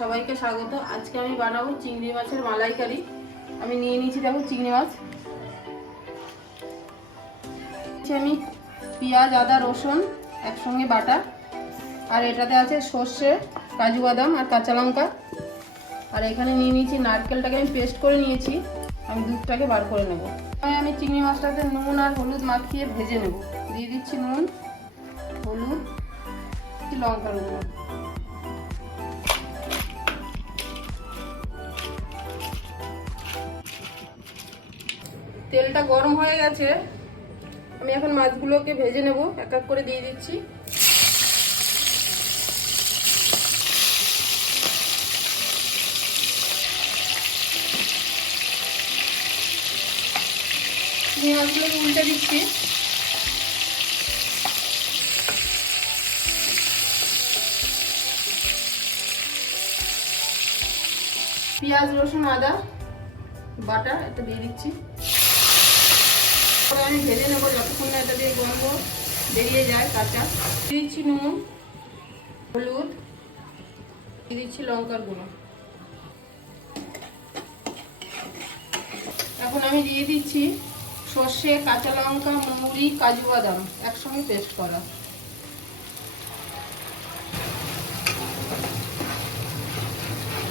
সবাইকে স্বাগত। আজকে আমি বানাবো চিংড়ি মাছের মালাইকারি। আমি নিয়ে নিয়েছি, দেখো চিংড়ি মাছ। আমি পেঁয়াজ, আদা, রসুন, একসঙ্গে বাটা। আর এটাতে আছে সর্ষে, কাজু বাদাম আর কাঁচা লঙ্কা। আর এখানে নিয়ে নিয়েছি নারকেলটাকে আমি পেস্ট করে নিয়েছি। আমি দুধটাকে বার করে নেব। আমি চিংড়ি মাছটাতে নুন আর হলুদ মাখিয়ে ভেজে নেব। দিয়ে দিচ্ছি নুন, হলুদ, লঙ্কার গুঁড়ো। তেলটা গরম হয়ে গেছে, আমি এখন মাছগুলোকে ভেজে নেব, এক এক করে দিয়ে দিচ্ছি। মাছগুলোকে উল্টে দিচ্ছি। পেঁয়াজ, রসুন, আদা, বাটা, এটা দিয়ে দিচ্ছি। তারপরে আমি ভেজে নেব, যতক্ষণ না এটা দিয়ে গন্ধ বেরিয়ে যায় কাঁচা। দিচ্ছি নুন, হলুদ দিচ্ছি লঙ্কার গুঁড়ো। এখন আমি দিয়ে দিচ্ছি সর্ষে, কাঁচা লঙ্কা, মুড়ি, কাজু বাদাম, একসঙ্গে পেস্ট করা।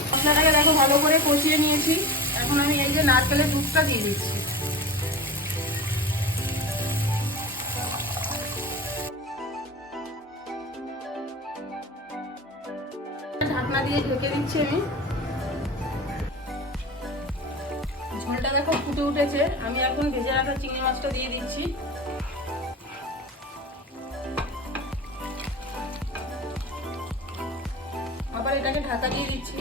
মশলাটাকে দেখো ভালো করে কষিয়ে নিয়েছি। এখন আমি এই যে নারকেলের দুধটা দিয়ে দিচ্ছি। ঢাকনা দিয়ে ঢেকে দিচ্ছি আমি। ঝোলটা দেখো ফুটে উঠেছে। আমি এখন ভেজে রাখা চিংড়ি মাছটা দিয়ে দিচ্ছি। আবার এটাকে ঢাকা দিয়ে দিচ্ছি।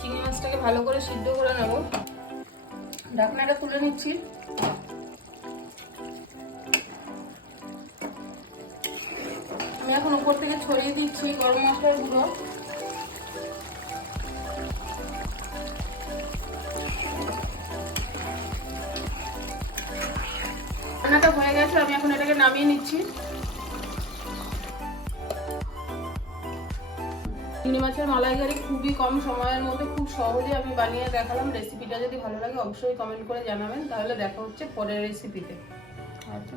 চিংড়ি মাছটাকে ভালো করে সিদ্ধ করে নেব। ঢাকনাটা তুলে নিচ্ছি। আমি এখন উপর থেকে ছড়িয়ে দিচ্ছি গরম মশলার গুঁড়ো। রান্নাটা হয়ে গেছে, আমি এখন এটাকে নামিয়ে নিচ্ছি। চিংড়ি মাছের মালাইকারি খুবই কম সময়ের মধ্যে খুব সহজে আমি বানিয়ে দেখালাম। রেসিপিটা যদি ভালো লাগে, অবশ্যই কমেন্ট করে জানাবেন। তাহলে দেখা হচ্ছে পরের রেসিপিতে। আচ্ছা